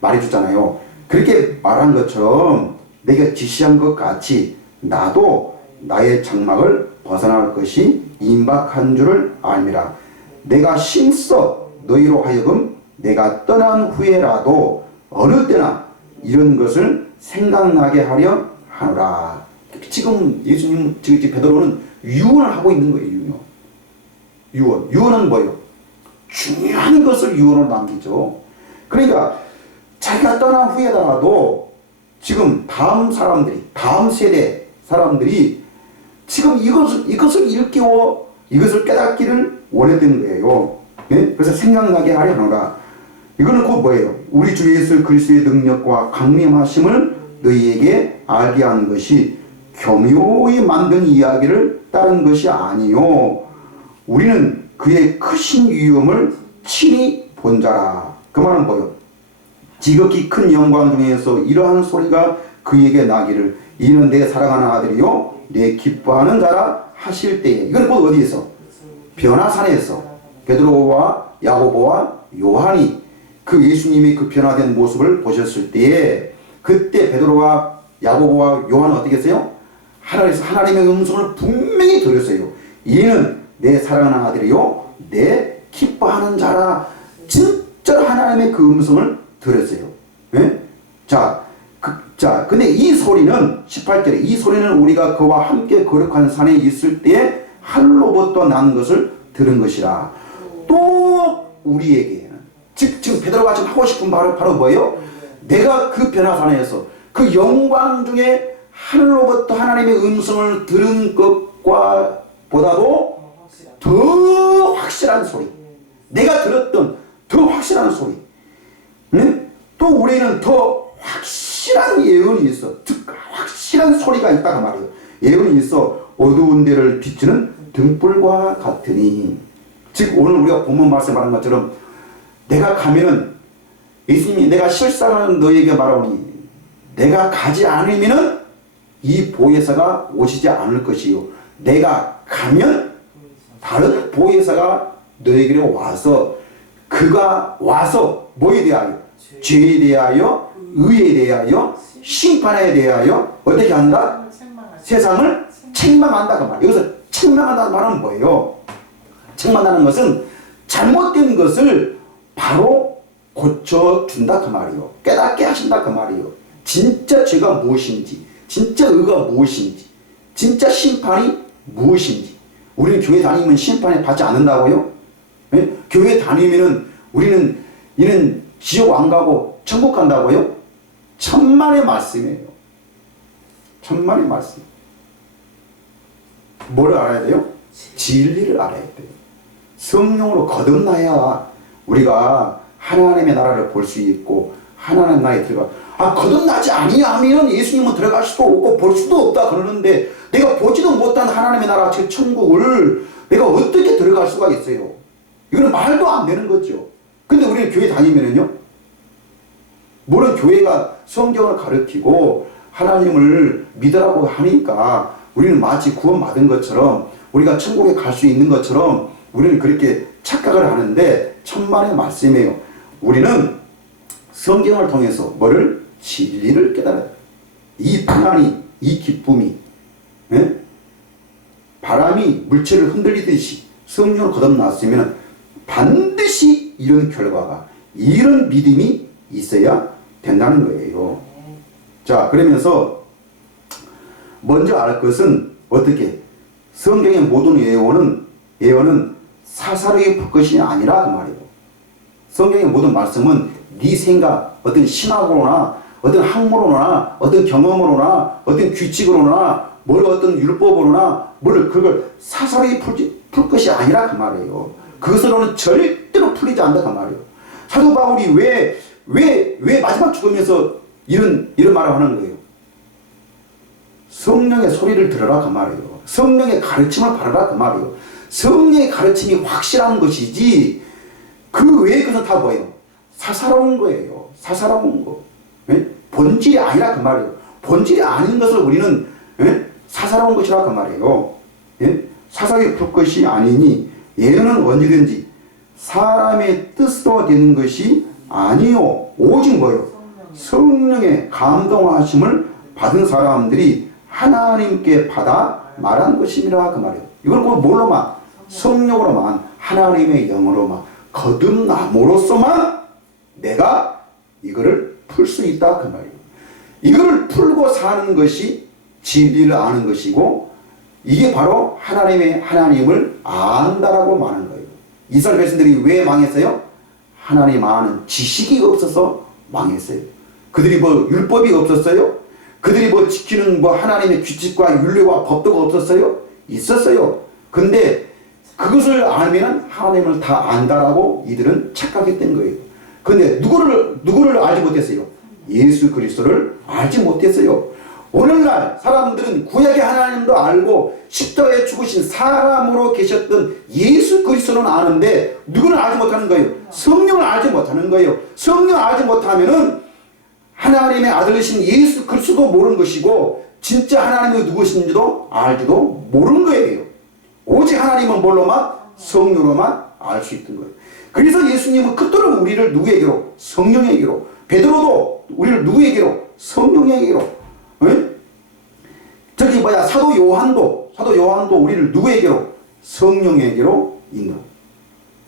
말해줬잖아요. 그렇게 말한 것처럼 내가 지시한 것 같이 나도 나의 장막을 벗어날 것이 임박한 줄을 알미라. 내가 심써 너희로 하여금 내가 떠난 후에라도 어느 때나 이런 것을 생각나게 하려 하노라. 지금 베드로는 유언을 하고 있는 거예요. 유언은 뭐예요? 중요한 것을 유언으로 남기죠. 그러니까 자기가 떠난 후에라도 지금 다음 세대 사람들이 지금 이것을 일깨워 이것을 깨닫기를 원했던 거예요. 네? 그래서 생각나게 하려 하노라. 이거는 곧 뭐예요? 우리 주 예수 그리스도의 능력과 강림하심을 너희에게 알게 하는 것이 교묘히 만든 이야기를 따른 것이 아니요. 우리는 그의 크신 위엄을 친히 본 자라. 그 말은 뭐예요? 지극히 큰 영광 중에서 이러한 소리가 그에게 나기를 이는 내 사랑하는 아들이요 내 기뻐하는 자라 하실 때에. 이건 곧 어디에서? 변화산에서 베드로와 야고보와 요한이 그 예수님의 그 변화된 모습을 보셨을 때에 그때 베드로와 야고보와 요한은 어떻게 했어요? 하나님의 음성을 분명히 들었어요. 이는 내 사랑하는 아들이요 내 기뻐하는 자라. 진짜 하나님의 그 음성을 들었어요. 네? 근데 이 소리는 18절에 이 소리는 우리가 그와 함께 거룩한 산에 있을 때에 하늘로부터 난 것을 들은 것이라. 또 우리에게는 지금 베드로가 지금 하고 싶은 말은 바로 뭐예요? 내가 그 변화산에서 그 영광 중에 하늘로부터 하나님의 음성을 들은 것과 보다도 더 확실한 소리, 내가 들었던 더 확실한 소리. 네? 또 우리는 더 확실한 예언이 있어. 확실한 소리가 있다가 말이에요. 예언이 있어. 어두운 데를 비추는 등불과 같으니. 즉 오늘 우리가 본문 말씀하는 것처럼 내가 가면은 예수님이 내가 실상은 너에게 말하오니 내가 가지 않으면은 이 보혜사가 오시지 않을 것이요 내가 가면 다른 보혜사가 너에게로 와서 그가 와서 뭐에 대하여? 죄에 대하여, 의에 대하여, 심판에 대하여 어떻게 한다? 세상을 책망한다 그 말. 여기서 책망한다는 말은 뭐예요? 책망하는 것은 잘못된 것을 바로 고쳐준다 그 말이요. 깨닫게 하신다 그 말이요. 진짜 죄가 무엇인지, 진짜 의가 무엇인지, 진짜 심판이 무엇인지. 우리는 교회 다니면 심판을 받지 않는다고요? 네? 교회 다니면은 우리는 이는 지옥 안 가고 천국 간다고요? 천만의 말씀이에요. 천만의 말씀. 뭐를 알아야 돼요? 진리를 알아야 돼요. 성령으로 거듭나야 우리가 하나님의 나라를 볼 수 있고 하나님 나라에 들어가. 거듭나지 아니하면 예수님은 들어갈 수도 없고 볼 수도 없다 그러는데 내가 보지도 못한 하나님의 나라 즉 천국을 내가 어떻게 들어갈 수가 있어요? 이거는 말도 안 되는 거죠. 근데 우리는 교회 다니면은요, 물론 교회가 성경을 가르치고 하나님을 믿으라고 하니까 우리는 마치 구원받은 것처럼 우리가 천국에 갈 수 있는 것처럼 우리는 그렇게 착각을 하는데 천만의 말씀이에요. 우리는 성경을 통해서 뭐를? 진리를 깨달아야 돼요. 이 평안이, 이 기쁨이, 예? 바람이 물체를 흔들리듯이 성령을 거듭났으면 반드시 이런 결과가, 이런 믿음이 있어야 된다는 거예요. 자, 그러면서 먼저 알 것은 어떻게? 성경의 모든 예언은 사사로이 볼 것이 아니라 그 말이에요. 성경의 모든 말씀은 네 생각, 어떤 신학으로나 어떤 학문으로나 어떤 경험으로나 어떤 규칙으로나 뭘 어떤 율법으로나 뭘 그걸 사사로이 풀 것이 아니라 그 말이에요. 그것으로는 절대로 풀리지 않는다 그 말이에요. 사도 바울이 왜 마지막 죽으면서 이런 말을 하는 거예요? 성령의 소리를 들어라 그 말이에요. 성령의 가르침을 받아라 그 말이에요. 성령의 가르침이 확실한 것이지 그 외의 것은 다 뭐예요? 사사로운 거예요. 사사로운 거. 예? 본질이 아니라 그 말이에요. 본질이 아닌 것을 우리는 사사로운 것이라 그 말이에요. 예? 사사로이 풀 것이 아니니 예언은 언제든지 사람의 뜻으로 되는 것이 아니요 오직 뭐예요? 성령의 감동하심을 받은 사람들이 하나님께 받아 말한 것임이라 그 말이에요. 이걸 꼭 뭘로만? 성령으로만, 하나님의 영으로만, 거듭남으로써만 내가 이거를 풀 수 있다 그 말이에요. 이거를 풀고 사는 것이 진리를 아는 것이고 이게 바로 하나님을 안다라고 말하는 거예요. 이스라엘 백성들이 왜 망했어요? 하나님 아는 지식이 없어서 망했어요. 그들이 뭐 율법이 없었어요? 그들이 뭐 지키는 뭐 하나님의 규칙과 윤리와 법도가 없었어요? 있었어요. 근데 그것을 알면 하나님을 다 안다라고 이들은 착각했던 거예요. 근데 누구를 알지 못했어요? 예수 그리스도를 알지 못했어요. 오늘날 사람들은 구약의 하나님도 알고 십자가에 죽으신 사람으로 계셨던 예수 그리스도는 아는데 누구는 알지 못하는 거예요? 성령을 알지 못하는 거예요. 성령을 알지 못하면은 하나님의 아들이신 예수 그리스도도 모르는 것이고 진짜 하나님이 누구신지도 알지도 모르는 거예요. 오직 하나님은 뭘로만? 성령으로만 알 수 있던 거예요. 그래서 예수님은 그토록 우리를 누구에게로? 성령에게로. 베드로도 우리를 누구에게로? 성령에게로. 응? 저기 사도 요한도 우리를 누구에게로? 성령에게로 인도.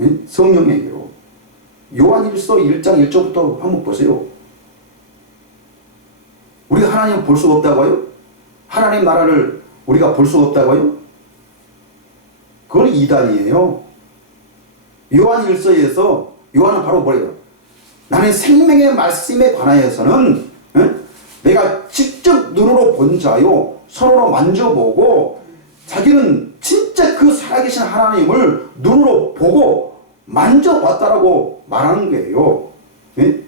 응? 성령에게로. 요한일서 1장 1절부터 한번 보세요. 우리가 하나님을 볼 수 없다고요? 하나님 나라를 우리가 볼 수 없다고요? 그건 이단이에요. 요한일서에서 요한은 바로 뭐래요? 나는 생명의 말씀에 관하여서는 내가 직접 눈으로 본 자요 손으로 만져보고 자기는 진짜 그 살아계신 하나님을 눈으로 보고 만져봤다라고 말하는 거예요. 예?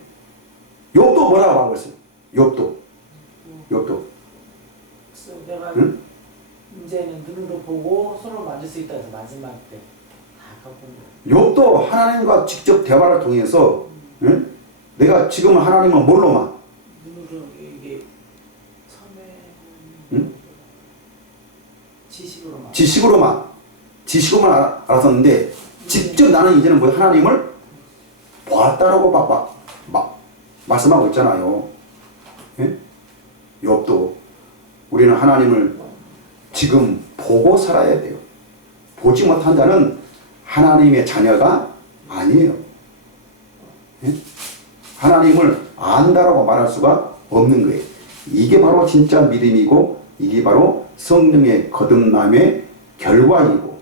욥도 뭐라고 하고 있어요? 욥도 내가 응? 이제는 눈으로 보고 손으로 만질 수 있다 해서 마지막 때 다 갖고 욥도 하나님과 직접 대화를 통해서 응? 내가 지금 하나님은 뭘로만? 눈으로 이게 처음에 응? 지식으로만 알았었는데 직접 나는 이제는 뭐 하나님을 보았다라고 말씀하고 있잖아요. 예? 욥도 우리는 하나님을 지금 보고 살아야 돼요. 보지 못한 자는 하나님의 자녀가 아니에요. 예? 하나님을 안다라고 말할 수가 없는 거예요. 이게 바로 진짜 믿음이고 이게 바로 성령의 거듭남의 결과이고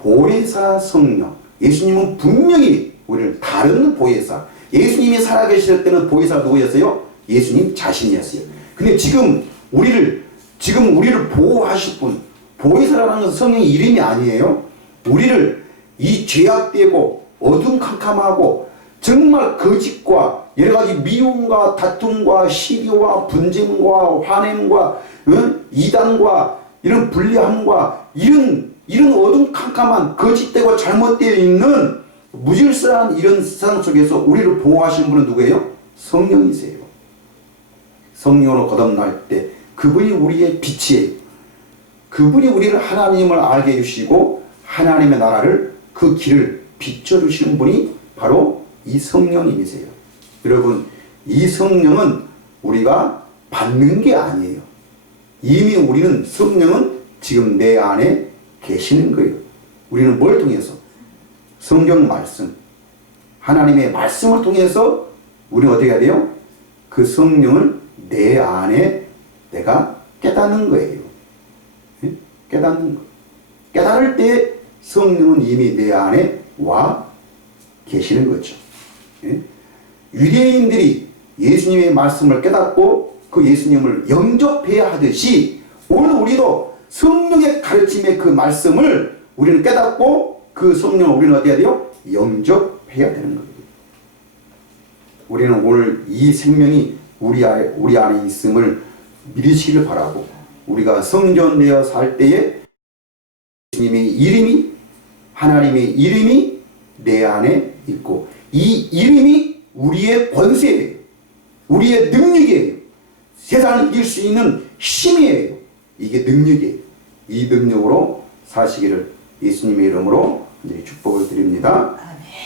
보혜사 성령. 예수님은 분명히 우리를 다른 보혜사. 예수님이 살아계실 때는 보혜사가 누구였어요? 예수님 자신이었어요. 근데 지금 우리를 보호하실 분, 보혜사라는 것은 성령의 이름이 아니에요. 우리를 이 죄악되고 어둠캄캄하고 정말 거짓과 여러가지 미움과 다툼과 시기와 분쟁과 화냄과 이단과 이런 불리함과 이런 어둠캄캄한 거짓되고 잘못되어 있는 무질서한 이런 세상 속에서 우리를 보호하시는 분은 누구예요? 성령이세요. 성령으로 거듭날 때 그분이 우리의 빛이에요. 그분이 우리를 하나님을 알게 해주시고 하나님의 나라를 그 길을 비춰주시는 분이 바로 이 성령님이세요. 여러분, 이 성령은 우리가 받는 게 아니에요. 이미 우리는 성령은 지금 내 안에 계시는 거예요. 우리는 뭘 통해서? 성경 말씀, 하나님의 말씀을 통해서 우리는 어떻게 해야 돼요? 그 성령을 내 안에 내가 깨닫는 거예요. 깨닫는 거. 깨달을 때 성령은 이미 내 안에 와 계시는 거죠. 유대인들이 예수님의 말씀을 깨닫고 그 예수님을 영접해야 하듯이 오늘 우리도 성령의 가르침의 그 말씀을 우리는 깨닫고 그 성령을 우리는 어떻게 해야 돼요? 영접해야 되는 거예요. 우리는 오늘 이 생명이 우리 안에 있음을 믿으시길 바라고 우리가 성전되어 살 때에 예수님의 이름이 하나님의 이름이 내 안에 있고 이 이름이 우리의 권세예요. 우리의 능력이에요. 세상을 이길 수 있는 힘이에요. 이게 능력이에요. 이 능력으로 사시기를 예수님의 이름으로 축복을 드립니다. 아멘.